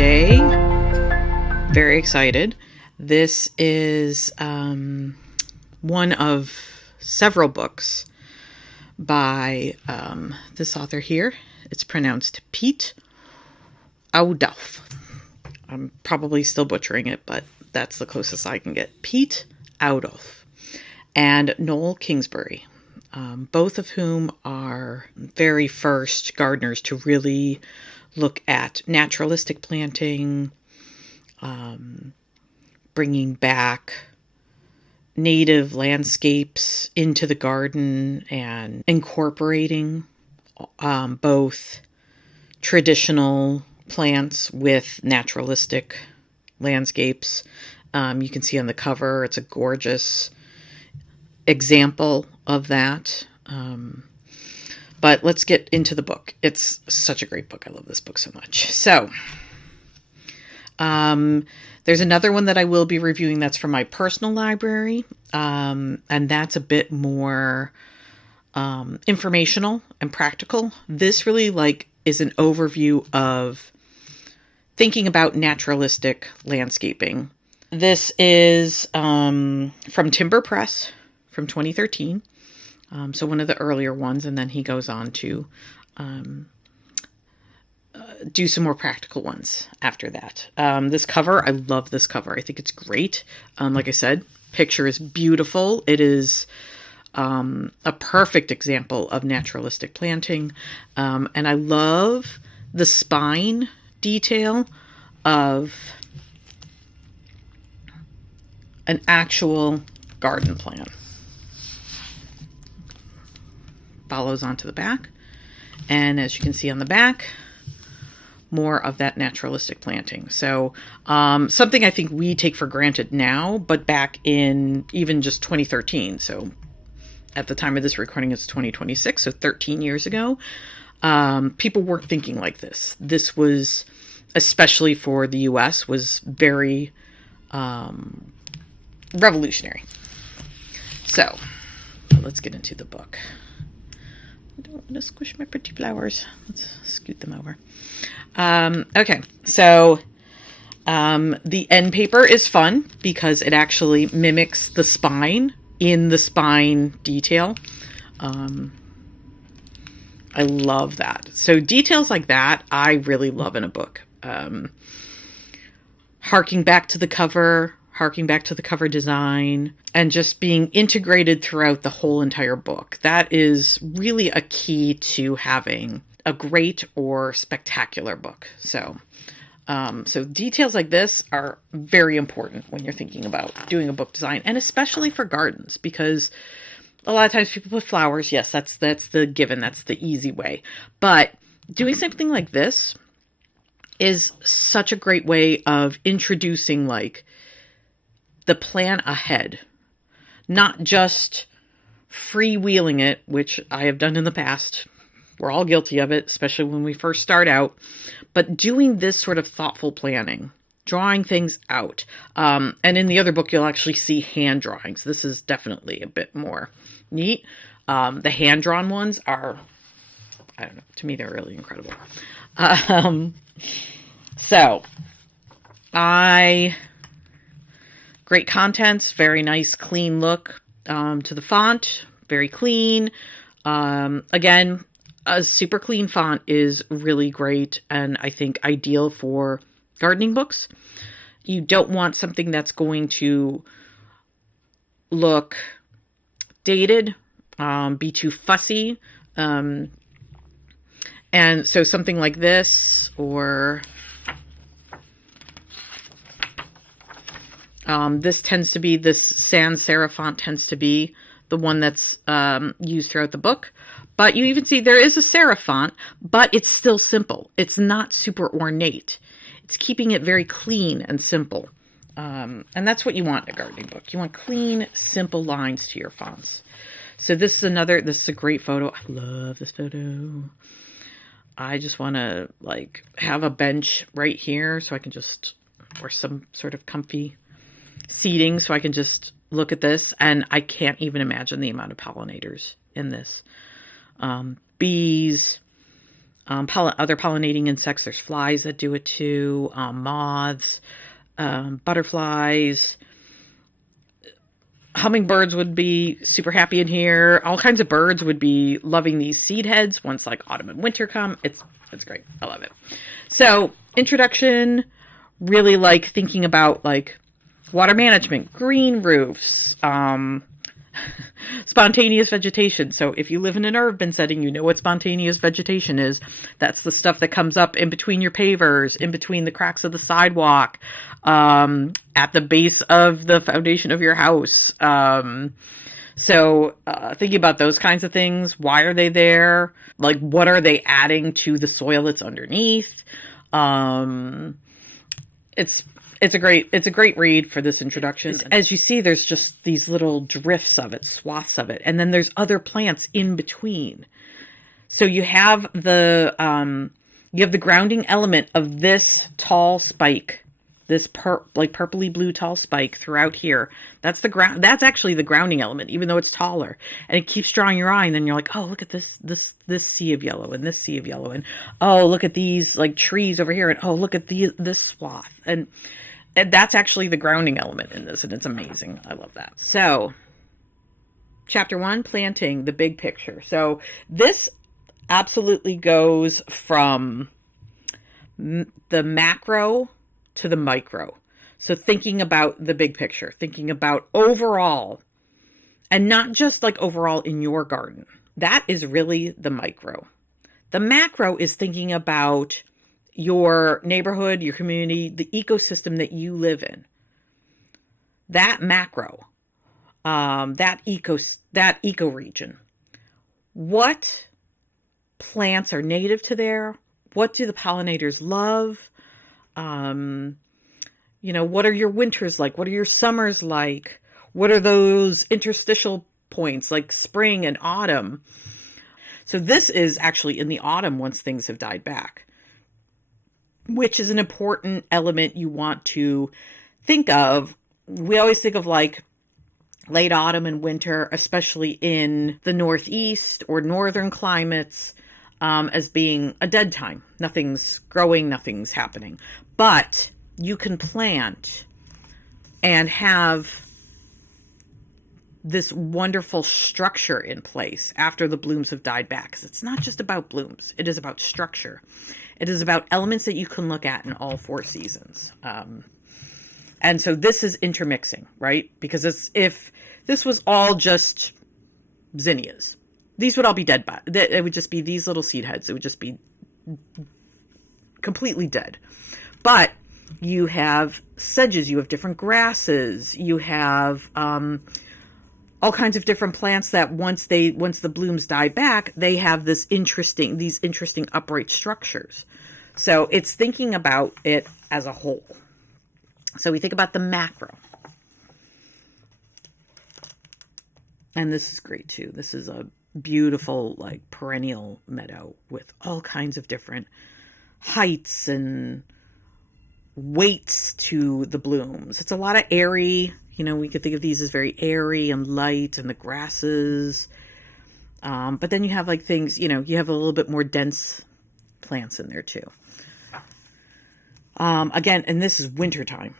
today, very excited. This is one of several books by this author here. It's pronounced Piet Oudolf. I'm probably still butchering it, but that's the closest I can get. Piet Oudolf and Noel Kingsbury, both of whom are very first gardeners to really look at naturalistic planting, bringing back native landscapes into the garden and incorporating both traditional plants with naturalistic landscapes. You can see on the cover, it's a gorgeous example of that. But let's get into the book. It's such a great book. I love this book so much. So, there's another one that I will be reviewing that's from my personal library. And that's a bit more informational and practical. This really is an overview of thinking about naturalistic landscaping. This is from Timber Press from 2013. So one of the earlier ones, and then he goes on to do some more practical ones after that. This cover, I love this cover. I think it's great. Like I said, picture is beautiful. It is a perfect example of naturalistic planting. And I love the spine detail of an actual garden plan. Follows onto the back. And as you can see on the back, more of that naturalistic planting. So something I think we take for granted now, but back in even just 2013. So at the time of this recording, it's 2026. So 13 years ago, people weren't thinking like this. This was, especially for the US, was very revolutionary. So let's get into the book. I don't want to squish my pretty flowers. Let's scoot them over. Okay, so the end paper is fun because it actually mimics the spine in the spine detail. I love that. So details like that, I really love in a book. Harking back to the cover design, and just being integrated throughout the whole entire book. That is really a key to having a great or spectacular book. So details like this are very important when you're thinking about doing a book design, and especially for gardens, because a lot of times people put flowers. Yes, that's the given. That's the easy way. But doing something like this is such a great way of introducing the plan ahead, not just freewheeling it, which I have done in the past. We're all guilty of it, especially when we first start out, but doing this sort of thoughtful planning, drawing things out. And in the other book, you'll actually see hand drawings. This is definitely a bit more neat. The hand-drawn ones are, I don't know, to me, they're really incredible. Great contents, very nice, clean look to the font, very clean. Again, a super clean font is really great and I think ideal for gardening books. You don't want something that's going to look dated, be too fussy. And so something like this, or this sans serif font tends to be the one that's used throughout the book. But you even see there is a serif font, but it's still simple. It's not super ornate. It's keeping it very clean and simple. And that's what you want in a gardening book. You want clean, simple lines to your fonts. So this is a great photo. I love this photo. I just want to have a bench right here so I can or some sort of comfy seating so I can just look at this, and I can't even imagine the amount of pollinators in this. Bees, Other pollinating insects, there's flies that do it too, moths, butterflies. Hummingbirds would be super happy in here. All kinds of birds would be loving these seed heads once like autumn and winter come. It's great. I love it. So introduction, really like thinking about like water management, green roofs, spontaneous vegetation. So if you live in an urban setting, you know what spontaneous vegetation is. That's the stuff that comes up in between your pavers, in between the cracks of the sidewalk, at the base of the foundation of your house. So thinking about those kinds of things. Why are they there? Like, what are they adding to the soil that's underneath? It's a great read for this introduction. As you see, there's just these little drifts of it, swaths of it, and then there's other plants in between. So you have the grounding element of this tall spike, this purpley blue tall spike throughout here. That's the ground. That's actually the grounding element, even though it's taller, and it keeps drawing your eye. And then you're like, oh, look at this sea of yellow and this sea of yellow, and oh, look at these like trees over here, and oh, look at this swath, and that's actually the grounding element in this, and it's amazing. I love that. So, chapter 1, planting, the big picture. So this absolutely goes from the macro to the micro. So thinking about the big picture, thinking about overall, and not just like overall in your garden. That is really the micro. The macro is thinking about your neighborhood, your community, the ecosystem that you live in. That macro, that eco region. What plants are native to there? What do the pollinators love? What are your winters like? What are your summers like? What are those interstitial points like spring and autumn? So this is actually in the autumn once things have died back, which is an important element you want to think of. We always think of like late autumn and winter, especially in the Northeast or northern climates, as being a dead time. Nothing's growing, nothing's happening. But you can plant and have this wonderful structure in place after the blooms have died back. Because it's not just about blooms. It is about structure. It is about elements that you can look at in all 4 seasons. And so this is intermixing, right? Because if this was all just zinnias, these would all be dead. It would just be these little seed heads. It would just be completely dead. But you have sedges, you have different grasses, you have all kinds of different plants that once the blooms die back, they have these interesting upright structures. So it's thinking about it as a whole. So we think about the macro. And this is great too. This is a beautiful like perennial meadow with all kinds of different heights and weights to the blooms. It's a lot of airy, we could think of these as very airy and light, and the grasses. But then you have like things, you have a little bit more dense plants in there too. Again, and this is wintertime.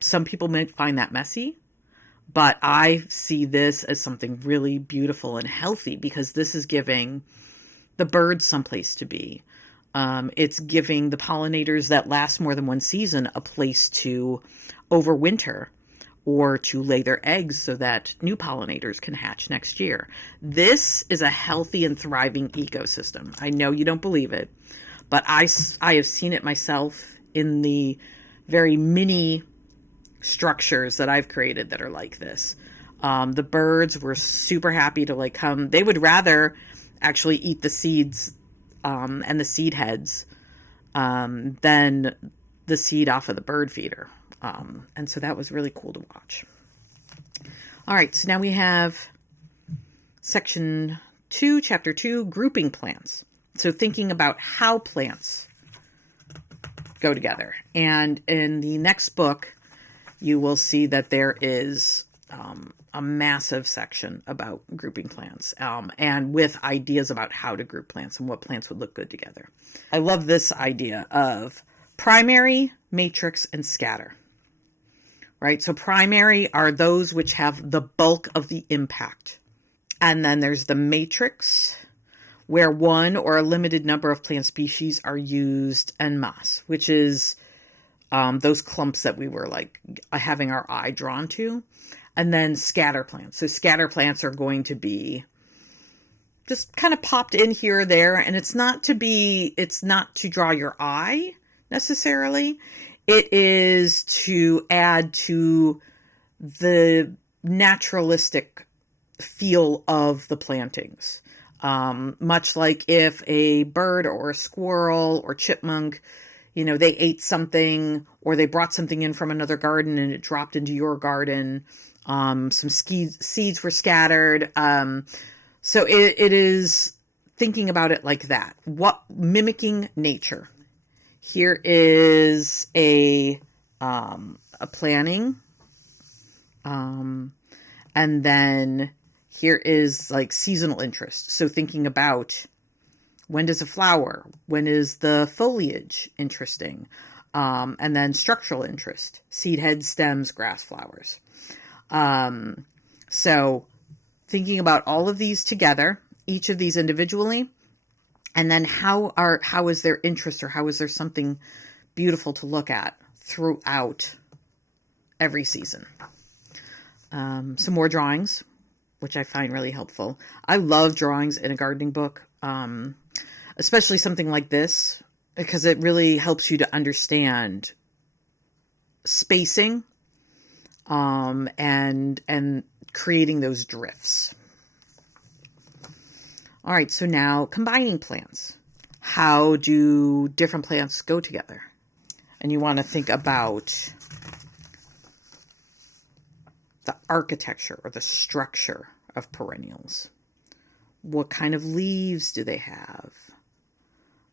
Some people may find that messy, but I see this as something really beautiful and healthy, because this is giving the birds someplace to be. It's giving the pollinators that last more than one season a place to overwinter or to lay their eggs so that new pollinators can hatch next year. This is a healthy and thriving ecosystem. I know you don't believe it, but I have seen it myself in the very mini structures that I've created that are like this. The birds were super happy to come. They would rather actually eat the seeds and the seed heads than the seed off of the bird feeder. And so that was really cool to watch. All right, so now we have section 2, chapter 2, grouping plants. So thinking about how plants go together. And in the next book, you will see that there is a massive section about grouping plants, and with ideas about how to group plants and what plants would look good together. I love this idea of primary, matrix, and scatter. Right? So primary are those which have the bulk of the impact. And then there's the matrix, where one or a limited number of plant species are used en masse, which is those clumps that we were like having our eye drawn to. And then scatter plants. So scatter plants are going to be just kind of popped in here or there. And it's not to draw your eye necessarily. It is to add to the naturalistic feel of the plantings. Much like if a bird or a squirrel or chipmunk, they ate something or they brought something in from another garden and it dropped into your garden. Some seeds were scattered. So it is thinking about it like that. Mimicking nature. Here is a planning. And then here is like seasonal interest. So thinking about when does a flower? When is the foliage interesting? And then structural interest. Seed heads, stems, grass, flowers. So thinking about all of these together, each of these individually, and then how is their interest, or how is there something beautiful to look at throughout every season. Some more drawings, which I find really helpful. I love drawings in a gardening book, especially something like this, because it really helps you to understand spacing, and creating those drifts. All right, so now combining plants. How do different plants go together? And you want to think about the architecture or the structure of perennials. What kind of leaves do they have?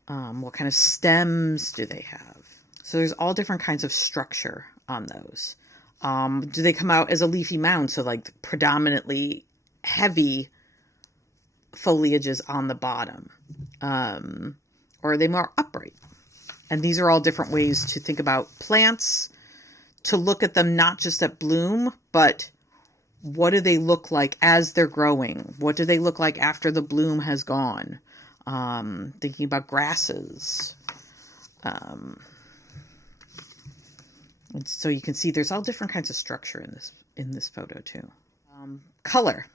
What kind of stems do they have? So there's all different kinds of structure on those. Do they come out as a leafy mound? So like predominantly heavy foliages on the bottom. Or are they more upright? And these are all different ways to think about plants, to look at them not just at bloom, but what do they look like as they're growing? What do they look like after the bloom has gone? Thinking about grasses. And so you can see there's all different kinds of structure in this photo too. Color.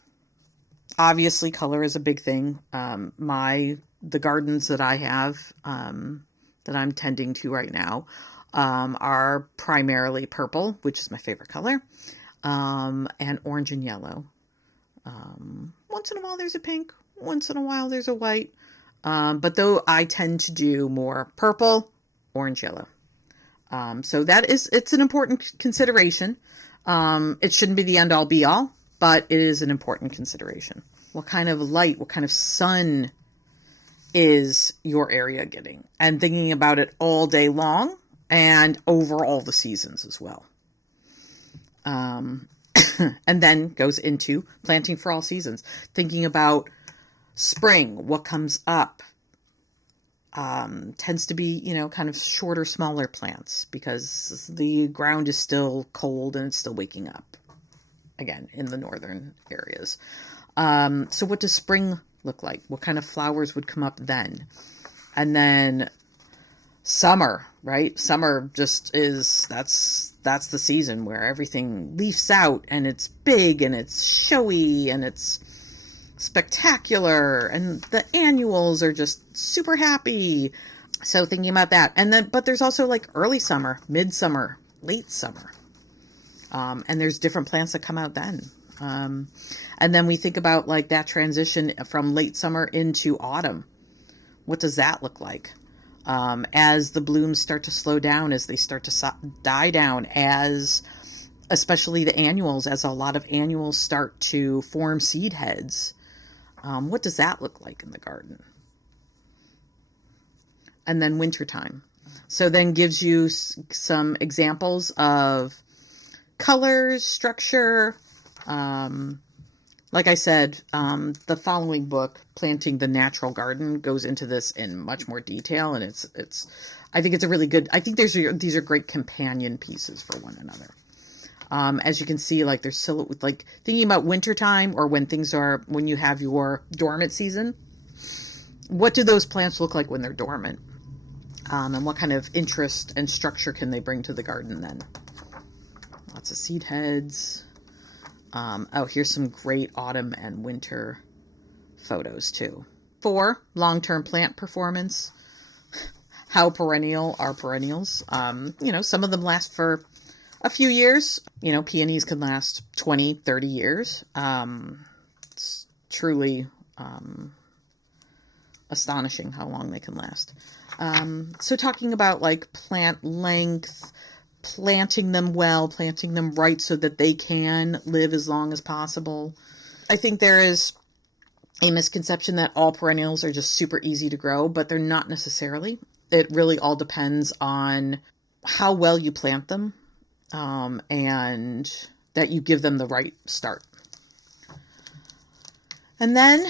Obviously, color is a big thing. The gardens that I have, that I'm tending to right now, are primarily purple, which is my favorite color, and orange and yellow. Once in a while there's a pink, once in a while there's a white, but though I tend to do more purple, orange, yellow. So it's an important consideration. It shouldn't be the end all be all, but it is an important consideration. What kind of light, what kind of sun is your area getting? And thinking about it all day long and over all the seasons as well. And then goes into planting for all seasons. Thinking about spring, what comes up. Tends to be, kind of shorter, smaller plants because the ground is still cold and it's still waking up. Again, in the northern areas. So what does spring look like? What kind of flowers would come up then? And then summer, right? Summer just that's the season where everything leaves out and it's big and it's showy and it's spectacular and the annuals are just super happy. So thinking about that. But there's also like early summer, midsummer, late summer. And there's different plants that come out then. And then we think about like that transition from late summer into autumn. What does that look like? As the blooms start to slow down, as they start to die down, especially the annuals, as a lot of annuals start to form seed heads. What does that look like in the garden? And then wintertime. So then gives you some examples of colors, structure, Like I said, the following book, Planting the Natural Garden, goes into this in much more detail, and I think it's a really good. I think these are great companion pieces for one another. As you can see, like there's still like thinking about wintertime or when you have your dormant season. What do those plants look like when they're dormant? And what kind of interest and structure can they bring to the garden then? Lots of seed heads. Here's some great autumn and winter photos too. 4, long-term plant performance. How perennial are perennials? Some of them last for a few years. Peonies can last 20, 30 years. It's truly astonishing how long they can last. So talking about like plant length, planting them well, planting them right so that they can live as long as possible. I think there is a misconception that all perennials are just super easy to grow, but they're not necessarily. It really all depends on how well you plant them, and that you give them the right start. And then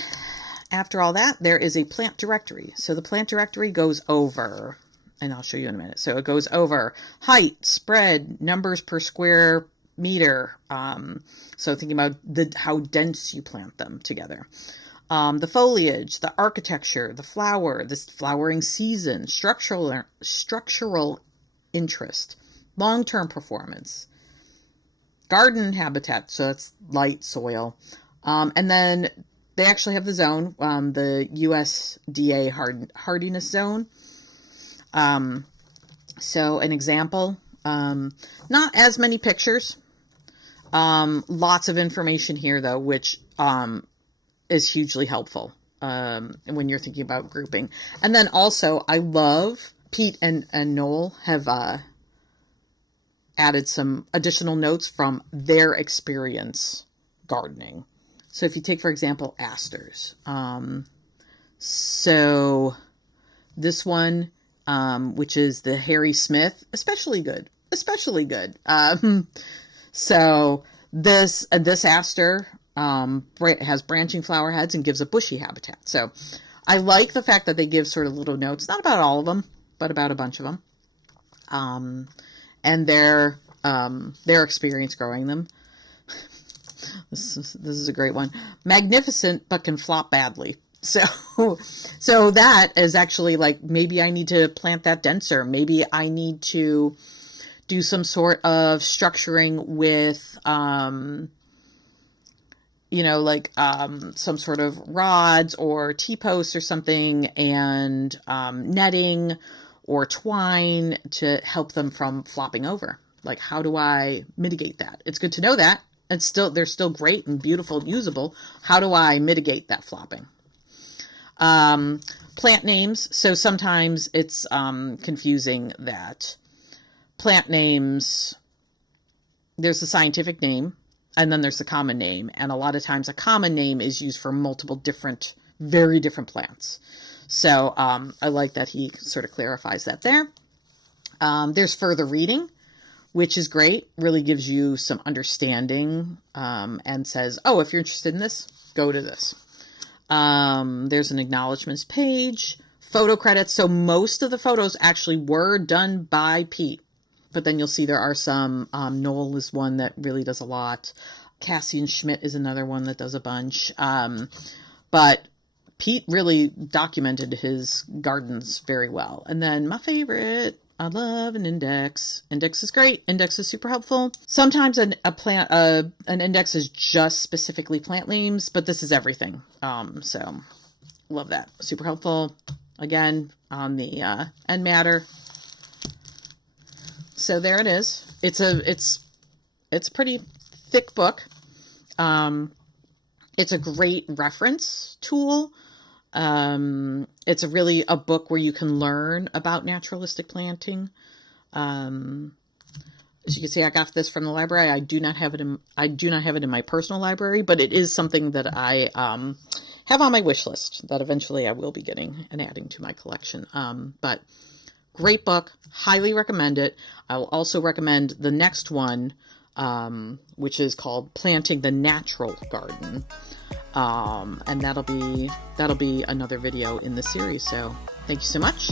after all that, there is a plant directory. So the plant directory goes over, and I'll show you in a minute. So it goes over height, spread, numbers per square meter. So thinking about how dense you plant them together. The foliage, the architecture, the flower, the flowering season, structural interest, long-term performance, garden habitat, so it's light soil. And then they actually have the zone, the USDA hardiness zone. So an example, not as many pictures, lots of information here though, which is hugely helpful when you're thinking about grouping. And then also, I love Pete and Noel have added some additional notes from their experience gardening. So if you take, for example, asters. So this one, which is the Harry Smith, especially good. So this aster has branching flower heads and gives a bushy habitat. So I like the fact that they give sort of little notes, not about all of them, but about a bunch of them, and their experience growing them. This is a great one. Magnificent, but can flop badly. So that is actually like, maybe I need to plant that denser. Maybe I need to do some sort of structuring with, some sort of rods or T-posts or something, and netting or twine to help them from flopping over. Like, how do I mitigate that? It's good to know that. And they're still great and beautiful and usable. How do I mitigate that flopping? Plant names. So sometimes it's confusing that plant names, there's a scientific name and then there's the common name. And a lot of times a common name is used for multiple very different plants. So I like that he sort of clarifies that there. There's further reading, which is great, really gives you some understanding, and says, oh, if you're interested in this, go to this. There's an acknowledgments page, photo credits. So most of the photos actually were done by Pete, but then you'll see there are some. Noel is one that really does a lot. Cassian Schmidt is another one that does a bunch. But Pete really documented his gardens very well. And then my favorite, I love an index. Index is great. Index is super helpful. Sometimes an index is just specifically plant names, but this is everything. So love that. Super helpful. Again, on the end matter. So there it is. It's a pretty thick book. It's a great reference tool. It's really a book where you can learn about naturalistic planting. As you can see, I got this from the library. I do not have it in my personal library, but it is something that I have on my wish list that eventually I will be getting and adding to my collection. But great book, highly recommend it. I will also recommend the next one, which is called Planting the Natural Garden. And that'll be another video in the series. So thank you so much.